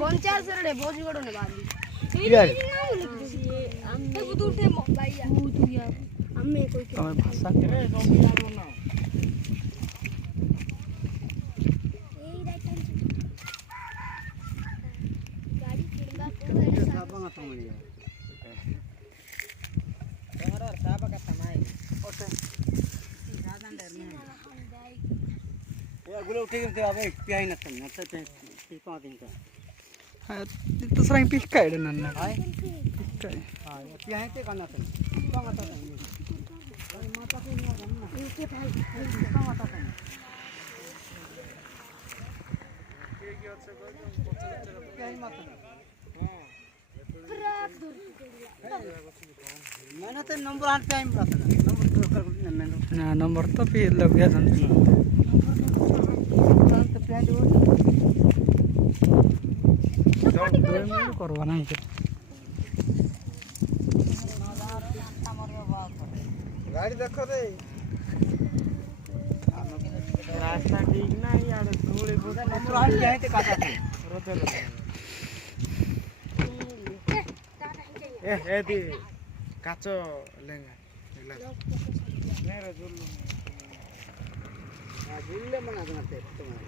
बंचा सरडे बोझी गडो ने बादी यार ते बुदुठे मोबाइया बुदुया अम्मे कोई के भाषा गाड़ी किरगा तो साबा तमली और साबा का तमाई ओटे साधन डरने ये गुलो उठे के अबे पियाई न तन नते पे 5 दिन का itu sering pikai dan nana. हाय Pikai. हां ये पियाई ते करना तन का मत तन ये माता को ना करना इनके भाई का मत तन पियाई मत मैंने तो नंबर 8 पे आई मत नंबर कर मैंने Nah nomor tapi lebih kan. तो पियाई दो Korban aja. गाड़ी देखो रे रास्ता ठीक ना यार थोड़ी बहुत नंबर 8 पे आई ते काटा थे रोते ए दी काचो लेंगा जुल्ले मना करते तुम्हारे